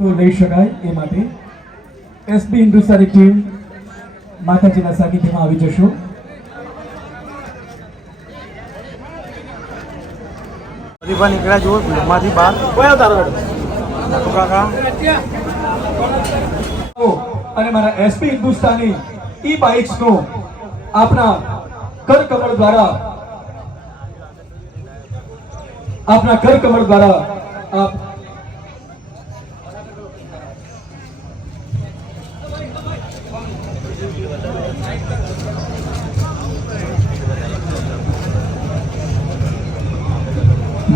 તો લઈ શકાય એ માટે એસબી હિન્દુસ્તાની ટીમ માતાજીના સાનિધ્યમાં આવી જશો. નીકળ્યા જુઓ ફિલ્મમાંથી બહાર કોઈ તારો કાકા અને મારા એસપી હિન્દુસ્તાની ઈ બાઇક્સ નો આપણા કરકમળ દ્વારા આપ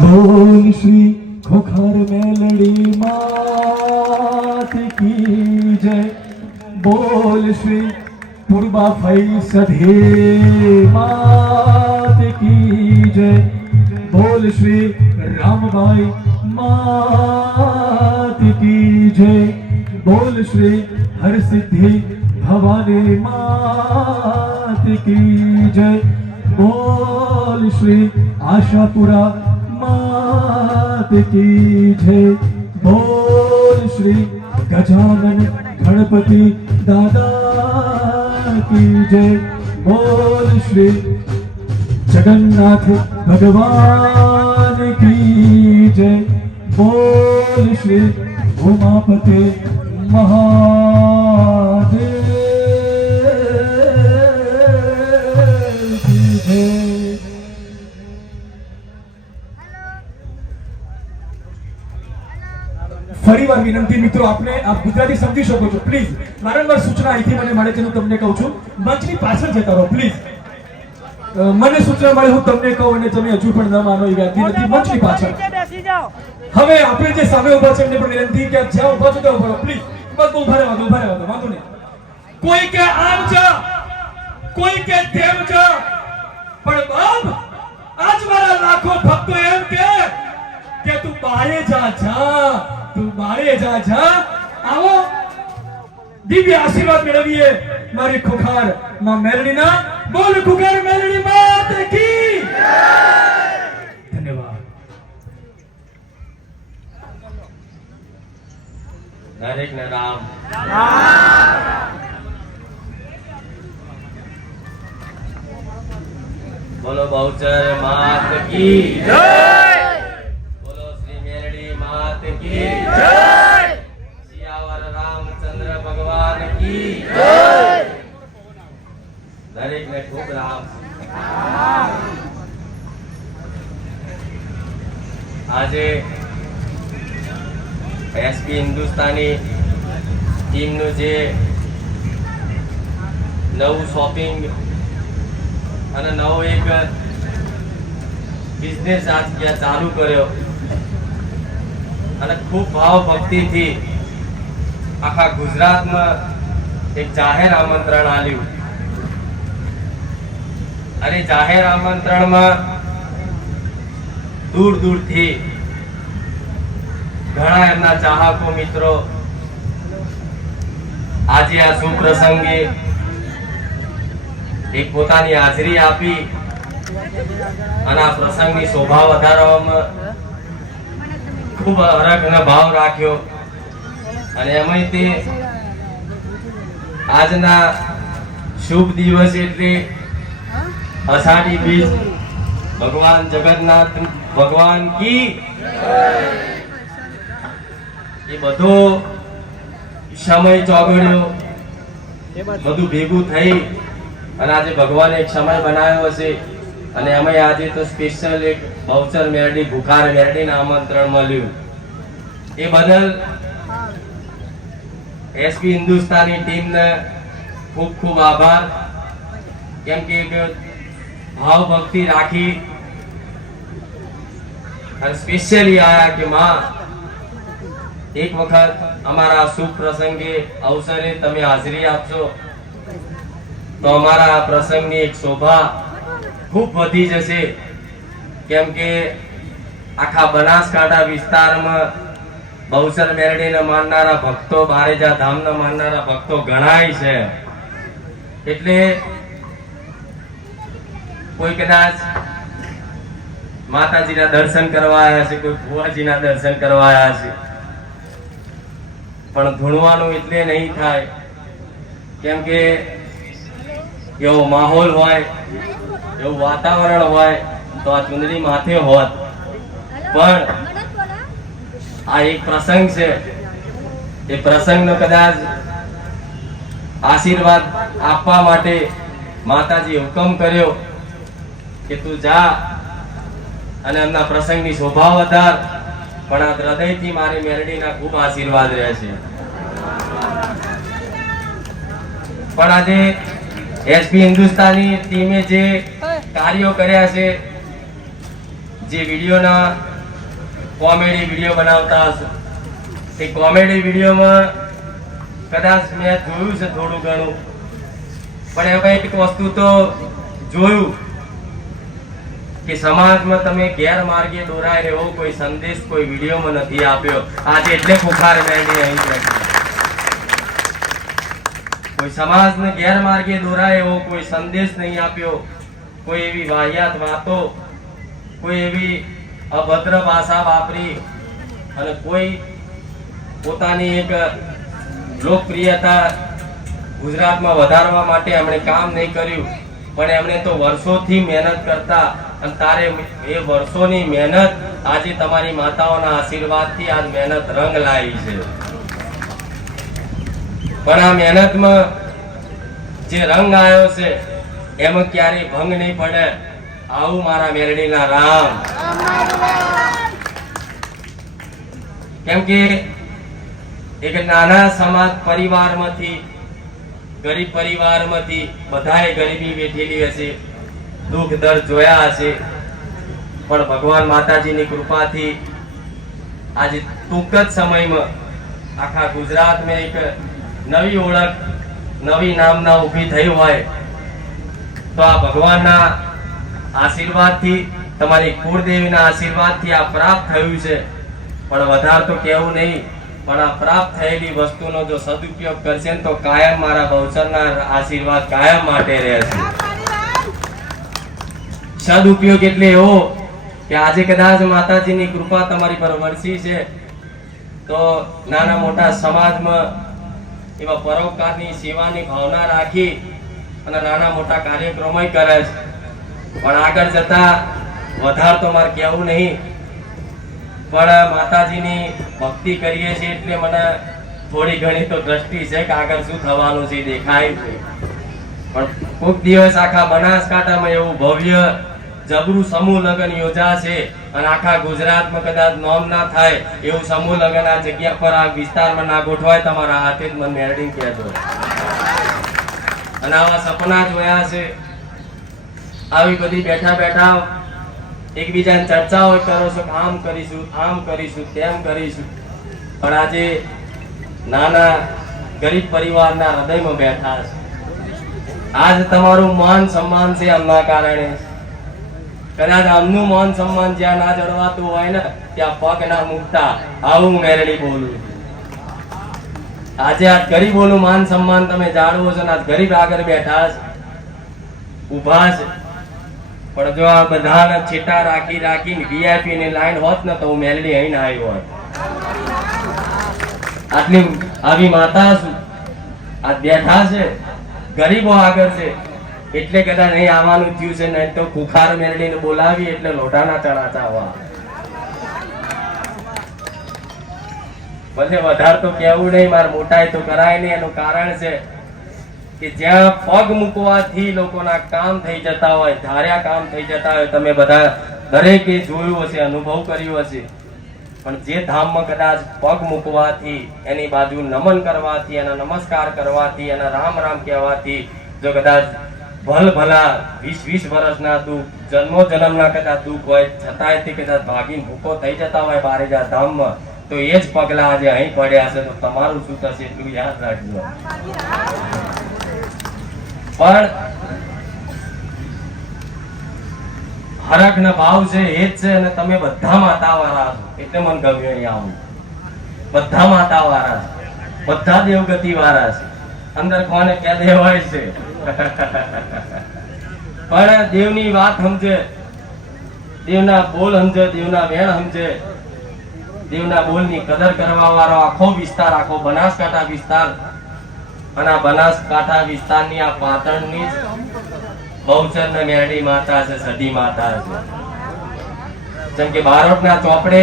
बोल श्री खोखर मेलड़ी मात की जय. बोल श्री पूर्वा फई सधे मात की जय. बोल श्री रामबाई मात की जय. बोल श्री हरसिद्धि भवानी मात की जय. बोल श्री आशापुरा मात की जय. बोल श्री गजानन गणपति दादा की जय. बोल श्री जगन्नाथ भगवान की जय. बोल श्री उमापते महादेव की जय. ફરીવાર વિનંતી મિત્રો, આપને આપ ગુજરાતી સમજી શકો છો, પ્લીઝ વારંવાર સૂચના અહીંથી મને મળે છે, હું તમને કહું છું મંચની પાછળ જતા રહો પ્લીઝ. મને સૂચના મળે હું તમને કહું અને તમે હજુ પણ ન માનો એ વાત નથી. મંચની પાછળ હવે આપણે જે સામે ઉભા છે એમને પણ વિનંતી કે જ્યાં ઉભા છો ત્યાં ઉભા રહો પ્લીઝ. બસ ઉભા રહેવા વાંધો નહીં. કોઈ કે આમ છે, કોઈ કે તેમ છે, પણ બાપ આજ મારા લાખો ભક્તો એમ કે તું બારે જા, તું બારે જા. આવો દિવ્ય આશીર્વાદ મેળવીએ મારી ખોખાર માં મેલડીના. બોલ ખોખાર મેલડી માત કી ધન્યવાદ. દરેક ને રામ. બોલો બહુચર માત કી જય. બોલો શ્રી મેલડી માત કી જય. સિયાવર રામચંદ્ર ભગવાન કી જય. દરેક ને ખૂબ રામ. આજે એસપી હિન્દુસ્તાની ટીમનું જે નવું શોપિંગ અને નવો એક બિઝનેસ આજ ચાલુ કર્યો અને ખૂબ ભાવ ભક્તિથી આખા ગુજરાતમાં એક જાહેર આમંત્રણ આપ્યું. અને જાહેર આમંત્રણમાં દૂર દૂરથી ઘણા એમના ચાહકો મિત્રો આજે આ સુપ્રસંગે એક પોતાની હાજરી આપી અને આ પ્રસંગની શોભા વધારવામાં ખૂબ હરખ અને ભાવ રાખ્યો. અને એમાંય તે આજના શુભ દિવસ એટલે અષાઢી બીજ, ભગવાન જગન્નાથ ભગવાન કી એ બધો સમય ચોગડ્યો, બધું ભેગું થઈ અને આજે ભગવાને એક સમય બનાવ્યો હશે. અને અમે આજે તો સ્પેશિયલ એક બહુચર મેરડી ભૂખાર મેરડીના આમંત્રણ મળ્યું. એ બદલ એસપી હિન્દુસ્તાની ટીમને ખૂબ ખૂબ આભાર. કેમ કે એક ભાવ ભક્તિ રાખી અને સ્પેશિયલી આયા કે માં એક વખત અમારા શુભ પ્રસંગે અવસરે તમે હાજરી આપશો તો અમારા પ્રસંગની એક શોભા ખૂબ વધી જશે. કેમ કે આખા બનાસકાંઠા વિસ્તારમાં બહુચર મેરડીને માનનારા ભક્તો, બારેજા ધામને માનનારા ભક્તો ઘણાય છે. એટલે કોઈ કદાચ માતાજીના દર્શન કરવા આવ્યા છે, કોઈ ભુવાજીના દર્શન કરવા આવ્યા છે, પણ ધૂણવાનું એટલે નહીં થાય, કેમ કે એવો માહોલ હોય, એવું વાતાવરણ હોય તો આ ચુંદડી માથે હોત. પણ આ એક પ્રસંગ છે, એ પ્રસંગનો કદાચ આશીર્વાદ આપવા માટે માતાજી હુકમ કર્યો કે તું જા અને એમના પ્રસંગની શોભા વધાર. પણ આ હૃદયથી મારી મેલડીના ખૂબ આશીર્વાદ રહેશે. પણ આજે એસપી હિન્દુસ્તાની ટીમે જે કાર્યો કર્યા છે, જે વિડીયોના કોમેડી વિડીયો બનાવતા હશે, એ કોમેડી વિડીયોમાં કદાચ મેં જોયું છે થોડું ઘણું, પણ એમાં એક વસ્તુ તો જોયું કે સમાજમાં તમે ગેરમાર્ગે દોરાય એવો કોઈ સંદેશ કોઈ વિડીયોમાં નથી આપ્યો. આજે એટલે ખુખાર મેળવી અહીં બેઠી. કોઈ સમાજને ગેરમાર્ગે દોરાય એવો કોઈ સંદેશ નહીં આપ્યો, કોઈ એવી વાહિયાત વાતો, કોઈ એવી અભદ્ર ભાષા વાપરી અને કોઈ પોતાની એક લોકપ્રિયતા ગુજરાતમાં વધારવા માટે એમણે કામ નહીં કર્યું. પણ એમણે તો વર્ષોથી મહેનત કરતા, અને તારે એ વર્ષોની મહેનત આજે તમારી માતાઓના આશીર્વાદથી આજ મહેનત રંગ લાવી છે. પણ આ મહેનતમાં જે રંગ આવ્યો છે એમાં ક્યારેય ભંગ નહીં પડે. આવું મારા મેલડીના રામ. કેમ કે એક નાના સમાજ પરિવારમાંથી, ગરીબ પરિવારમાંથી, બધાએ ગરીબી વેઠેલી હશે, દુઃખ દર્દ જોયા હશે, પણ ભગવાન માતાજીની કૃપાથી આજે ટૂંક જ સમયમાં આખા ગુજરાતમાં એક નવી ઓળખ, નવી નામના ઊભી થઈ હોય તો આ ભગવાનના આશીર્વાદથી, તમારી કુળદેવીના આશીર્વાદથી આ પ્રાપ્ત થયું છે. પણ વધારે તો કહેવું નહીં, પણ આ પ્રાપ્ત થયેલી વસ્તુનો જો સદુપયોગ કરશે ને તો કાયમ મારા બહુચરના આશીર્વાદ કાયમ માટે રહેશે. સદુપયોગ એટલે એવો કે આજે કદાચ માતાજીની કૃપા તમારી પર વરસી છે તો નાના મોટા સમાજમાં એવા પરોપકારની સેવાની ભાવના રાખી અને નાના મોટા કાર્યક્રમો કરે છે. પણ આગળ જતા વધારે તો મારે કહેવું નહીં, પણ માતાજીની ભક્તિ કરીએ છીએ એટલે મને થોડી ઘણી તો દ્રષ્ટિ છે કે આગળ શું થવાનું છે દેખાય છે. પણ કોઈક દિવસ આખા બનાસકાંઠામાં એવું ભવ્ય જબરું સમૂહ લગ્ન યોજાશે અને આખા ગુજરાતમાં કદાચ નોમ ના થાય એવું સમૂહ લગ્ન આ જગ્યા પર, આ વિસ્તારમાં ના ગોઠવાય, તમારા હાથે જ મને મેળવી કહેજો. અને આવા સપના જોયા છે, આવી બધી બેઠા બેઠા એકબીજાની ચર્ચાઓ કરો છો કે આમ કરીશું, આમ કરીશું, તેમ કરીશું. પણ આજે નાના ગરીબ પરિવારના હૃદયમાં બેઠા છે. આજ તમારું માન સન્માન છે એમના કારણે. કદાચ આમનું માન સન્માન જ્યાં ના જળવાતું હોય ને ત્યાં પગ ના મૂકતા. આવું મેરડી બોલું. આજે આ ગરીબોનું માન સન્માન તમે જાળવો છો, આજ ગરીબ આગળ બેઠા છે, ઉભા છે. પણ જો આ બધાને છેટા રાખી રાખીને વીઆઈપી ની લાઈન હોત ને તો હું મેલડી અહીં આવ્યો હોત. આટલી આવી માતા છું, આ બેઠા છે, ગરીબો આગળ છે એટલે કદાચ નહીં આવવાનું થયું છે. નહીં તો ખુખાર મેલડીને બોલાવી એટલે લોટાના ચણા ચાવવા. ભલે વધારે તો કેવું નહીં, મારે મોટાઈ તો કરાય નહીં. એનું કારણ છે કે જ્યાં પગ મૂકવાથી લોકોના કામ થઈ જતા હોય, ધાર્યા કામ થઈ જતા હોય, તમે બધા દરેકે જોયું હશે, અનુભવ કર્યો હશે. પણ જે ધામમાં કદાચ પગ મૂકવાથી, એની બાજુ નમન કરવાથી, એના નમસ્કાર કરવાથી, એના રામ રામ કહેવાથી જો કદાચ ભલ ભલા 20-20 વર્ષના દુઃખ, જન્મો જન્મના કદાચ દુઃખ હોય છતાંય તે કદાચ ભાગીને ભૂકો થઈ જતા હોય બારેજા ધામમાં, તો એ જ પગલા આજે અહીં પડ્યા છે. તો તમારું શું થશે એટલું યાદ રાખજો. પણ હરખ ના ભાવ છે એ જ છે. અને તમે બધા માતા વાળા છો એટલે મને ગમ્યું અહીંયા આવું. બધા માતા વાળા છે, બધા દેવગતિ વાળા છે. અંદર કોને ક્યાં દેવ હોય છે પણ દેવની વાત સમજે, દેવના બોલ સમજે, દેવના વેણ સમજે, દેવના બોલની કદર કરવા વાળો આખો વિસ્તાર, આખો બનાસકાંઠા વિસ્તાર, અને આ બનાસકાંઠા વિસ્તારની આ પાટણની જ બહુચર ને મેરડી માતા છે, સઢી માતા છે. જેમ કે બારોટના ચોપડે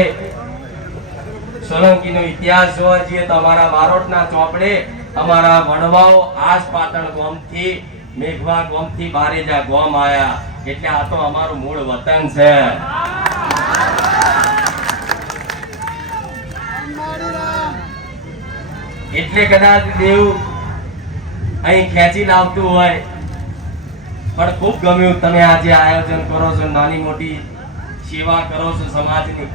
સોલંકીનો ઇતિહાસ જોવા જઈએ તો અમારા બારોટના ચોપડે અમારા વડવાઓ આજ પાટણ ગામથી, મેઘવા ગામથી બારેજા ગામ આયા, એટલે આ તો અમારું મૂળ વતન છે. એટલે કદાચ દેવ અહીં ખેંચી લાવતું હોય, પણ ખૂબ ગમ્યું તમે આજે આયોજન કરો છો, નાની મોટી સેવા કરો છો સમાજની.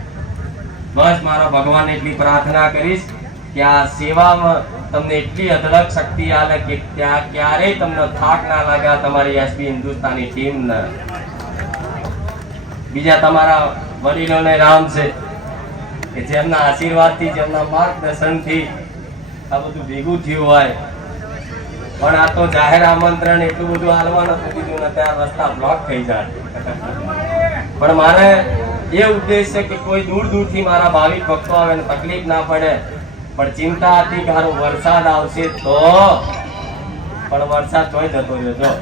બસ મારો ભગવાન એટલી પ્રાર્થના કરીશ કે આ સેવામાં તમને એટલી અઢળક શક્તિ આલે કે ત્યાં ક્યારેય તમને થાક ના લાગે તમારી એસબી હિન્દુસ્તાની ટીમને. બીજા તમારા વડીલોને રામ છે કે જેમના આશીર્વાદથી, જેમના માર્ગદર્શનથી આ બધું ભેગું થયું હોય. પણ આ તો જાહેર આમંત્રણ એટલું બધું હાલવાનું દીધું ને ત્યાં રસ્તા બ્લોક થઈ જાય. પણ મારે એ ઉદ્દેશ છે કે કોઈ દૂર દૂરથી મારા ભાવિક ભક્તો આવે ને તકલીફ ના પડે. પણ ચિંતા હતી કે હારો વરસાદ આવશે તો, પણ વરસાદ તોય જતો રહ્યો.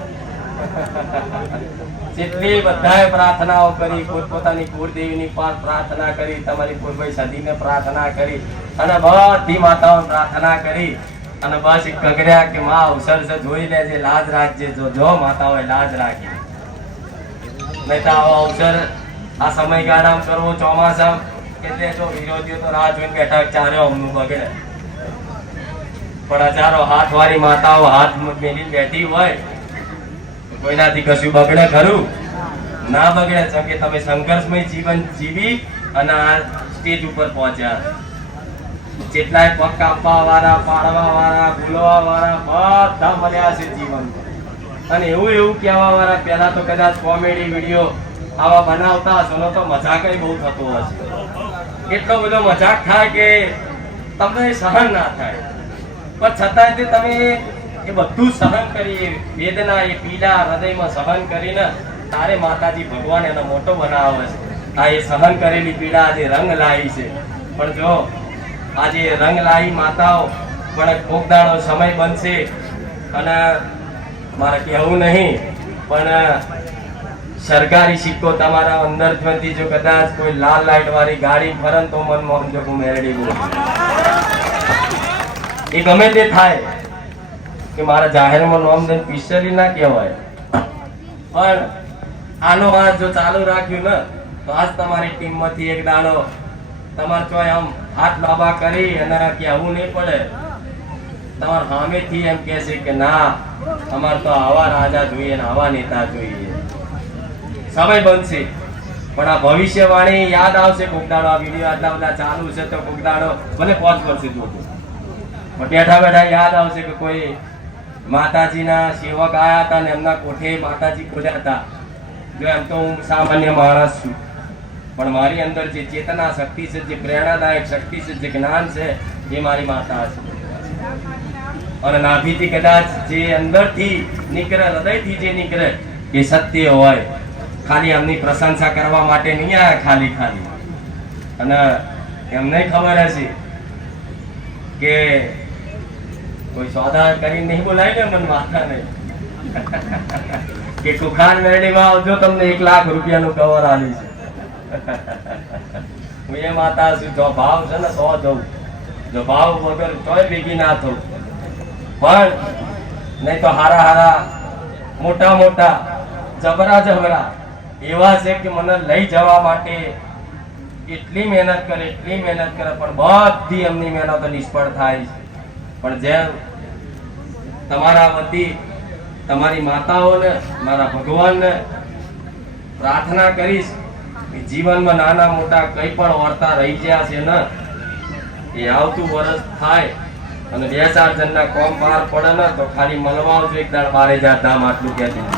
જેટલી બધાએ પ્રાર્થનાઓ કરી, પોતપોતાની કુળદેવીની પાસ પ્રાર્થના કરી, તમારી કુળભાઈ સદીને પ્રાર્થના કરી, અને બધી માતાઓ પ્રાર્થના કરી, અને બસ એક કગર્યા કે માં અવસર છે જોઈ લેજે, લાજ રાખજે. જો માતાઓએ લાજ રાખી, નહીં તો આવો અવસર આ સમયગાળામાં કરવો ચોમાસા, એટલે જો વિરોધીઓ તો રાહ જોઈને બેઠા ચારે અમનું બગડે. પણ હજારો હાથ વાળી માતાઓ હાથ મેલી બેઠી હોય, કોઈનાથી કશું બગડે ખરું? ના બગડે. જેમ કે તમે સંઘર્ષમય જીવન જીવી અને આ સ્ટેજ ઉપર પહોંચ્યા. જેટલાય પગ કાપવા વાળા, પાડવા વાળા, ભૂલવા વાળા બધા મળ્યા છે જીવન. અને એવું કહેવા વાળા, પહેલા તો કદાચ કોમેડી વિડીયો આવા બનાવતા હશો ને તો મજાક બહુ થતો હશે. એટલો બધો મજાક થાય કે તમને સહન ના થાય. પણ છતાંય તમે એ બધું સહન કરી, વેદના, એ પીડા હૃદયમાં સહન કરીને તારે માતાજી ભગવાન એનો મોટો બનાવે છે. આ એ સહન કરેલી પીડા આજે રંગ લાવી છે. પણ જો આજે રંગ લાવી માતાઓ, પણ કોક દાડો સમય બનશે, અને મારે કહેવું નહીં, પણ સરકારી સિક્કો તમારા અંદરથી જો કદાચ કોઈ લાલ લાઈટ વાળી ગાડી ફરન તો મન મોહન જો મેરડી બોલ, એ ગમે તે થાય કે મારા જાહેરમાં નોમ દઈને પિસ્તરી ના કહેવાય. પણ આનો હાથ જો ચાલુ રાખ્યું ને તો આજ તમારી ટીમમાંથી એક દાડો તમારે ચોય આમ હાથ લાંબા કરી અને કહેવું નહીં પડે. તમારા સામેથી એમ કહે છે કે ના, અમારે તો આવા રાજા જોઈએ ને આવા નેતા જોઈએ. સમય બનશે, પણ આ ભવિષ્યવાણી યાદ આવશે કોક દાડો. આ વિડીયો આટલા બધા ચાલુ છે તો કોક દાડો ભલે 5 વર્ષે જોજો, પણ બેઠા બેઠા યાદ આવશે કે કોઈ માતાજીના સેવક આયા હતા ને એમના કોઠે માતાજી ખોલ્યા હતા. જો એમ તો હું સામાન્ય માણસ છું, પણ મારી અંદર જે ચેતના શક્તિ છે, જે પ્રેરણાદાયક શક્તિ છે, જે જ્ઞાન છે, એ મારી માતા છે. અને નાભીથી કદાચ જે અંદરથી નીકળે, હૃદયથી જે નીકળે એ સત્ય હોય. ખાલી એમની પ્રશંસા કરવા માટે નહીં આવ્યા ખાલી. અને એમને ખબર હશે કે કોઈ સોદા કરીને નહીં બોલાય ને મને માતા નહીં કે કુખાન મેરડીમાં આવજો, તમને 1 લાખ રૂપિયાનું કવર આલી છે. હું એ માતા છું. જો ભાવ છે ને 100 દઉં, જો ભાવ વગર તોય ભેગી ના થવું. પણ નહીં તો હારા મોટા જબરા એવા છે કે મને લઈ જવા માટે એટલી મહેનત કરે, પણ બધી એમની મહેનતો નિષ્ફળ થાય છે. પણ જેમ તમારા વતી તમારી માતાઓને, મારા ભગવાનને પ્રાર્થના કરીશ કે જીવનમાં નાના મોટા કઈ પણ વર્તા રહી ગયા છે ને, એ આવતું વર્ષ થાય અને 2-4 જણના કોમ બહાર પડે ને તો ખાલી મળવા આવજો એક દાડ બારેજા ધામ. આટલું કહેતી.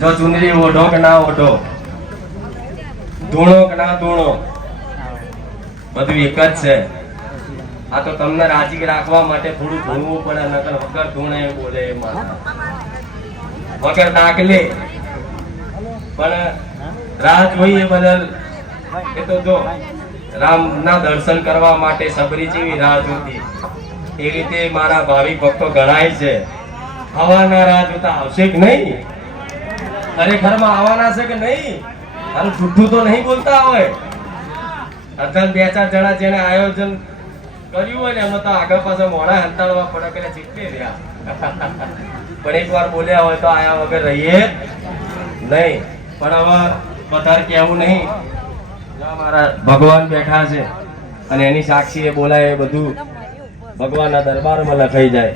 જો ચુંદડી ઓઢો કે ના ઓઢો, ધૂણો કે ના ધૂણો, બધું એક જ છે. આ તો તમને રાજી રાખવા માટે થોડું ધૂણવું પડે, નકર વગર ધૂણે બોલે એ માતા, વગર દાખલે. પણ રાહ જોઈએ બદલ એ તો જો રામના દર્શન કરવા માટે સબરી જેવી રાહ જોતી એ રીતે મારા ભાવિક ભક્તો ગણાય છે. હવાના રાહ જોતા આવશે કે નહીં? ખરેખરમાં આવવાના છે કે નહીં? અને જૂઠું તો નહીં બોલતા હોય. અધન બે ચાર જણા જેને આયોજન કર્યું હોય ને એમાં તો આગળ પાછળ મોડા હંતાળવા પડે કે ચીટકે રહ્યા. પણ એક વાર બોલ્યા હોય તો આયા વગર રહીએ નહીં. પણ હવે વધારે કહેવું નહીં. મારા ભગવાન બેઠા છે અને એની સાક્ષી એ બોલાય એ બધું ભગવાનના દરબારમાં લખાઈ જાય.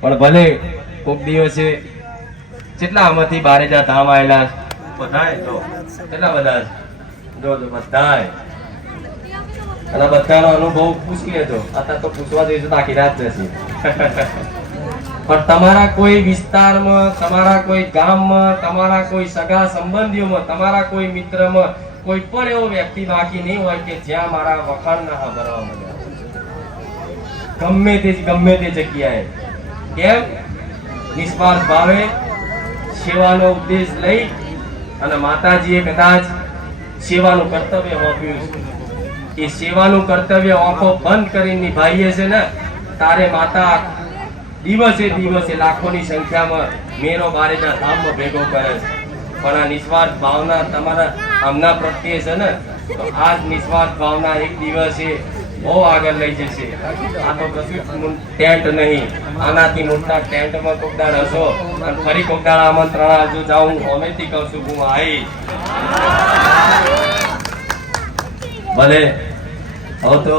પણ ભલે કોક દિવસે કેટલા આમાંથી બારેજા ધામ આવેલા બધાય તો કેટલા બધા જો બધાય અને બધાનો અનુભવ પૂછી લેજો. અત્યારે તો પૂછવા જઈશું તો આખી રાત જશે. પણ તમારા કોઈ વિસ્તારમાં, તમારા કોઈ ગામમાં, તમારા કોઈ સગા સંબંધીઓમાં, તમારા કોઈ મિત્રમાં કોઈ પણ એવો વ્યક્તિ બાકી નહીં હોય કે જ્યાં મારા વખાણ ના સાંભળવા મળ્યા. ગમે તે જગ્યાએ. કેમ? નિસ્વાર્થ ભાવે સેવાનો ઉપદેશ લઈ અને માતાજીએ કદાચ સેવાનું કર્તવ્ય આપ્યું છે. એ સેવાનું કર્તવ્ય આંખો બંધ કરીને નિભાઈએ છે ને તારે માતા દિવસે દિવસે લાખોની સંખ્યામાં મેરો બારેજા ધામમાં ભેગો કરે છે. પણ આ નિસ્વાર્થ ભાવના તમારા આમના પ્રત્યે છે ને તો આ જ નિસ્વાર્થ ભાવના એક દિવસે બહુ આગળ લઈ જશે. આ તો કશું ટેન્ટ નહીં. આનાથી મોટા ટેન્ટમાં કોક દાડ હશો અને ફરી કોક દાડ આમંત્રણ આવજો. જાઉં હું અમેથી કહું છું હું આવીશ. ભલે હવે તો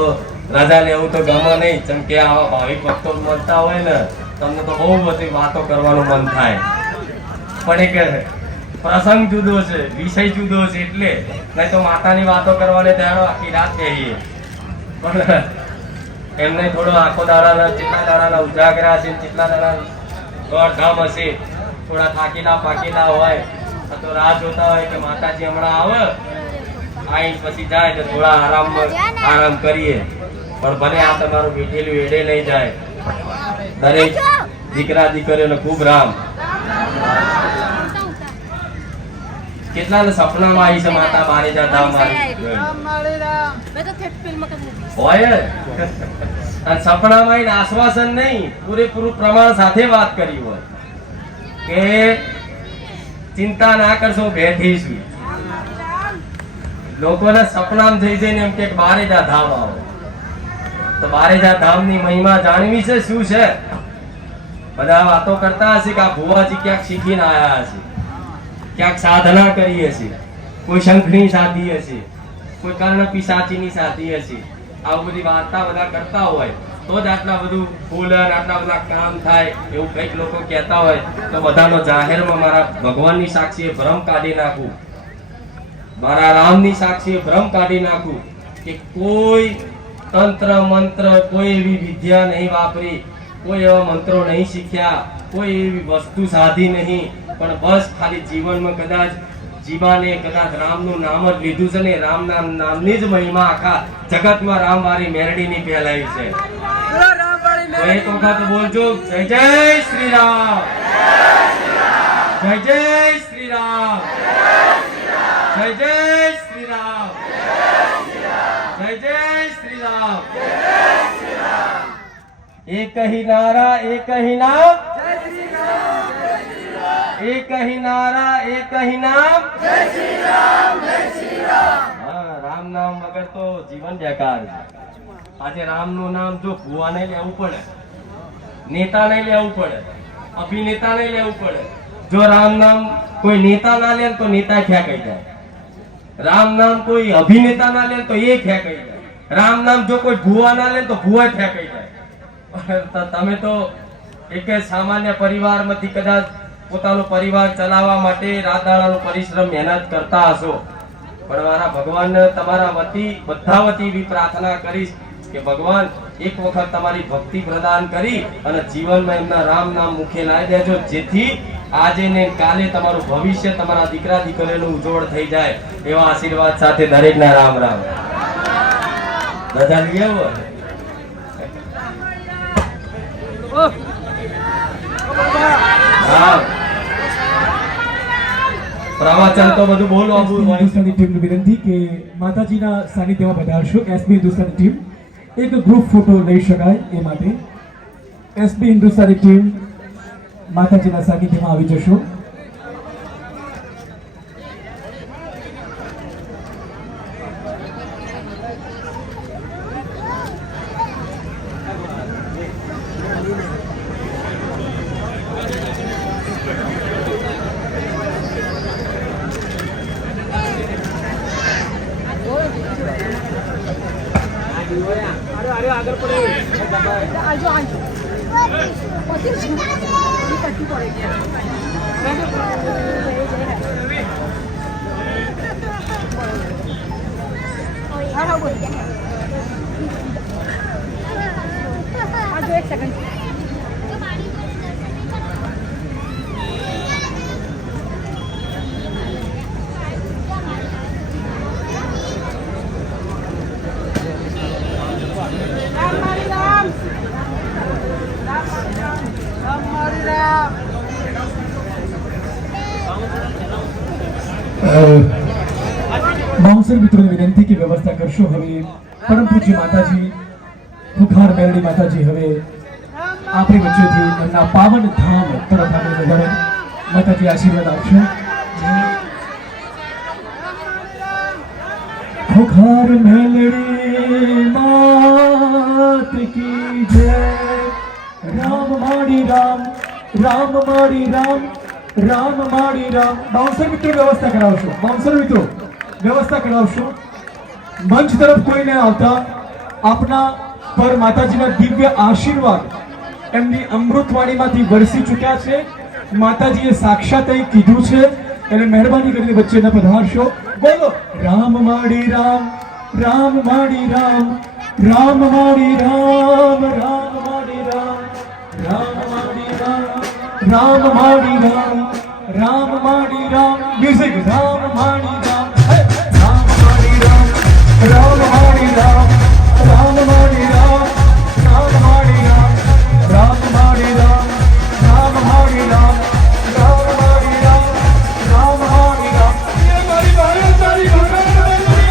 રજા લેવું તો ગમે નહીં. જેમ કે આવા ભાવિક ભક્તો મળતા હોય ને તમને તો બહુ બધી વાતો કરવાનું મન થાય. પણ એક પ્રસંગ જુદો છે, વિષય જુદો છે. એટલે નહીં તો માતાની વાતો કરવાને ત્યારે આખી રાત કહીએ. પણ એમને થોડો આખો દાડાના કેટલા દાડાના ઉજાગરા છે, કેટલા દાડા દોડધામ હશે, થોડા થાકેલા પાકેલા હોય તો રાહ જોતા હોય કે માતાજી હમણાં આવે, આઈ પછી જાય તો થોડા આરામ કરીએ. પણ ભલે આ તમારું બેઠેલું એડે નહીં જાય. દરેક દીકરા દીકરીઓને ખૂબ રામ. કેટલાને સપનામાં આવી છે માતા બારેજા ધામ હોય અને સપનામાં આવીને આશ્વાસન નહીં, પૂરેપૂરું પ્રમાણ સાથે વાત કરી હોય કે ચિંતા ના કરશો, બેઠીશું. લોકોના સપનામાં થઈ જઈને એમ કે બારેજા ધામ આવો. તો બારેજા ધામની મહિમા જાણવી છે શું છે? બધા વાતો કરતા હશે કે આ ભુવાજી ક્યાંક શીખીને આયા હશે, ક્યાંક સાધના કરી હશે, કોઈ શંખની સાધી હશે, કોઈ કર્ણ પિશાચીની સાધી હશે. આવું બધી વાર્તા બધા કરતા હોય તો જ આટલા બધું ફૂલ આટલા બધા કામ થાય એવું કઈક લોકો કહેતા હોય. તો બધાનો જાહેરમાં મારા ભગવાનની સાક્ષીએ ભ્રમ કાઢી નાખું, મારા રામની સાક્ષીએ ભ્રમ કાઢી નાખું કે કોઈ તંત્ર મંત્ર, કોઈ એવી વિદ્યા નહીં વાપરી, કોઈ એવા મંત્રો નહીં શીખ્યા, કોઈ એવી વસ્તુ સાધી નહીં. પણ બસ ખાલી જીવનમાં કદાચ જીવાને કદાચ રામનું નામ જ લીધું છે ને રામના નામની જ મહિમા આખા જગતમાં રામવાળી મેરડીની ફેલાવી છે. તો એક વખત બોલજો જય જય શ્રી રામ, જય જય શ્રી રામ, જય જય શ્રી રામ, જય જય શ્રી રામ. એક ही नारा एक ही नाम, एक ही नारा एक ही नाम, जय श्री राम, जय श्री राम. हाँ, राम नाम वગર તો જીવન બેકાર છે. આજે રામ નું નામ જો ભુવાને લેવું પડે, નેતાને લેવું પડે, અભિનેતાને લેવું પડે. જો રામ નામ કોઈ નેતા ના લે તો નેતા ફેંકાઈ જાય. રામ નામ કોઈ અભિનેતા ના લે તો એ ફેંકાઈ જાય. રામ નામ જો કોઈ ભુવા ના લે તો ભુવા ફેંકાઈ જાય. તમે તો એક સામાન્ય પરિવારમાંથી કદાચ પોતાનો પરિવાર ચલાવવા માટે રાત દાડાનો પરિશ્રમ મહેનત કરતા હશો. પણ મારા ભગવાનને તમારા વતી બધા વતી એવી પ્રાર્થના કરીશ કે ભગવાન એક વખત તમારી ભક્તિ પ્રદાન કરી અને જીવનમાં એમના રામ નામ મુખે લાવી દેજો, જેથી આજે ને કાલે તમારું ભવિષ્ય તમારા દીકરા દીકરીનું ઉજ્જવળ થઈ જાય. એવા આશીર્વાદ સાથે દરેકના રામ રામ. રજા લઈ આવો. રામ પ્રવચન તો બધું બોલો SB હિન્દુસ્તાની ટીમને વિનંતી કે માતાજીના સાનિધ્યમાં પધારશો. SB હિન્દુસ્તાની ટીમ એક ગ્રુપ ફોટો લઈ શકાય એ માટે SB હિન્દુસ્તાની ટીમ માતાજીના સાનિધ્યમાં આવી જશો. एक सेकंड બાઉન્સર મિત્રોને વિનંતી કે વ્યવસ્થા કરશો. હવે પરમ પૂજ્ય માતાજી ખુખાર મેલડી માતાજી હવે આપણી વચ્ચેથી એમના પાવન ધામ તરફ આગળ વધારે માતાજી આશીર્વાદ આપશે. ખુખાર મેલડી માત કી જય. રામ માડી રામ, રામ માડી રામ, રામ માડી રામ. બાઉન્સર મિત્રો વ્યવસ્થા કરાવશો. બાઉન્સર મિત્રો વ્યવસ્થા કરાવશો. મંચ તરફ કોઈને આવતા આપના પર માતાજીના દિવ્ય આશીર્વાદ એમની અમૃતવાણીમાંથી વરસી ચૂક્યા છે. માતાજીએ સાક્ષાત અહીં કીધું છે એટલે મહેરબાની કરીને વચ્ચે ન પધારશો. બોલો રામ માડી રામ, રામ માડી રામ, રામ માડી રામ, રામ માડી રામ, રામ માડી રામ, રામ માડી રામ, રામ માડી રામ. મ્યુઝિક રામ માડી રામ, રામ માડી રામ, રામ માડી રામ, રામ માડી રામ, રામ માડી રામ, રામ માડી રામ, રામ માડી રામ, રામ માડી રામ, રામ માડી રામ. ये हमारी भारत मारी भगवान की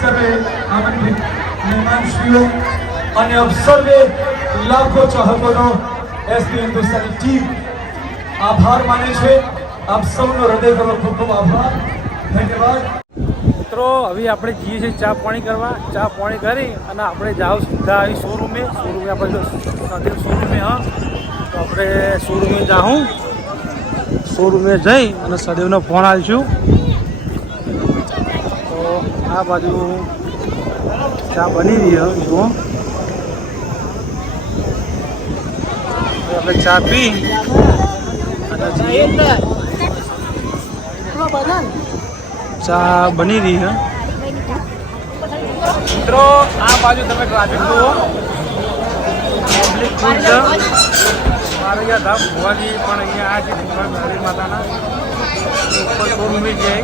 સર્વે આમંત્રિત મહેમાનશ્રીઓ અને આપ સર્વે લાખો ચાહકોનો એસબી હિન્દુસ્તાની ટીમ આભાર માને છે. આપ સૌનો હૃદયપૂર્વક ખૂબ ખૂબ આભાર. ધન્યવાદ. મિત્રો હવે આપણે જઈએ છીએ ચા પાણી કરવા. ચા પાણી કરી અને આપણે જાઓ સીધા આવી શોરૂમે આપણે સદેવ શોરૂમે. હા, તો આપણે શોરૂમે જાઉં, શોરૂમે જઈ અને સદેવનો ફોન આવીશું. તો આ બાજુ ચા બની રહી છે. જુઓ, આપણે ચા પી અને ચા બની રહી છે. મિત્રો આ બાજુ તમે ટ્રાફિક જુઓ, પબ્લિક ફૂલ છે. મારૈયા ધામ ભુવાજી પણ અહીંયા આ છે હરી માતાના ઉપર શોરૂમે છે.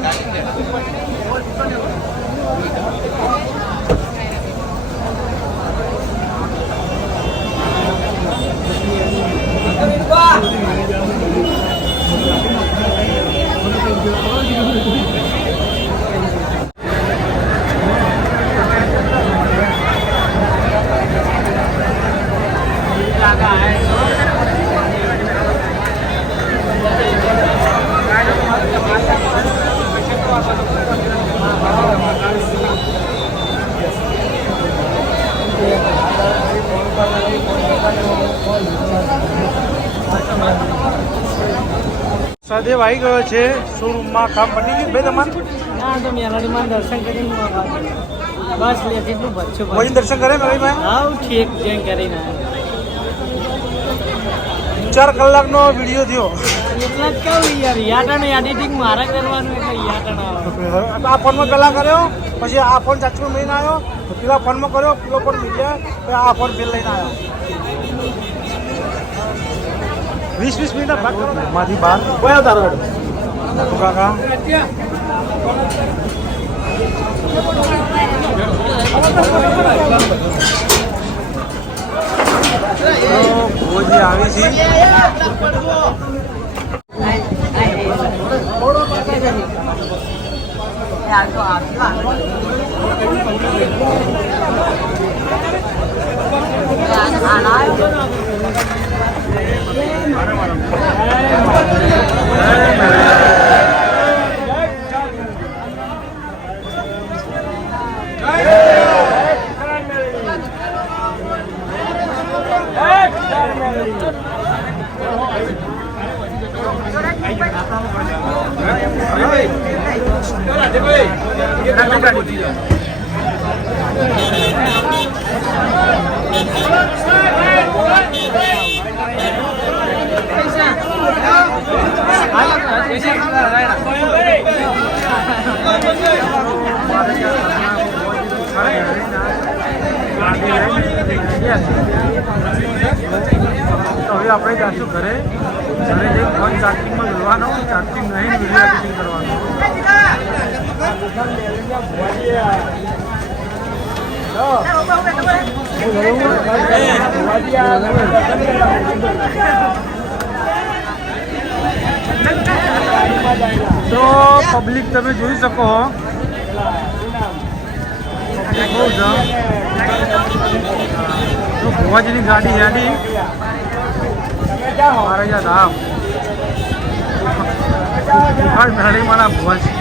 સદેવ આવી ગયો છે શોરૂમમાં. કામ પતી ગયું ભાઈ તમારું? ના, તો મેલડીમાં દર્શન કરીને બસ લે જેટલું બચ્ચું વળી દર્શન કરે મેલડીમાં? હા, ઠીક જઈને કરીને 4 કલાકનો વિડીયો થયો. એટલા જ કહું યાર, યાટાને એડિટિંગ મારે કરવાનું એટલે યાટાના આ ફોનમાં પહેલાં કર્યો, પછી આ ફોન ચાચું લઈને આવ્યો, પેલા ફોનમાં કર્યો, પેલો ફોન મીડિયા, પછી આ ફોન ફેલ લઈને આવ્યો. 20 મિનિટ ભાગ કરો માંથી બહાર કયા તારો કાકા. ભોજી આવી છે. તો હવે આપણે જઈશું ઘરે જઈ ફોન ચાર્જિંગમાં જોડવાનો, ચાર્જિંગ નહીં વિડીયો એડિટિંગ કરવાનો. તો પબ્લિક તમે જોઈ શકો પબ્લિક બહુ છે. તો ભુવાજીની ગાડી યાદી મારા ધામ મેળી મારા ભુવાજી.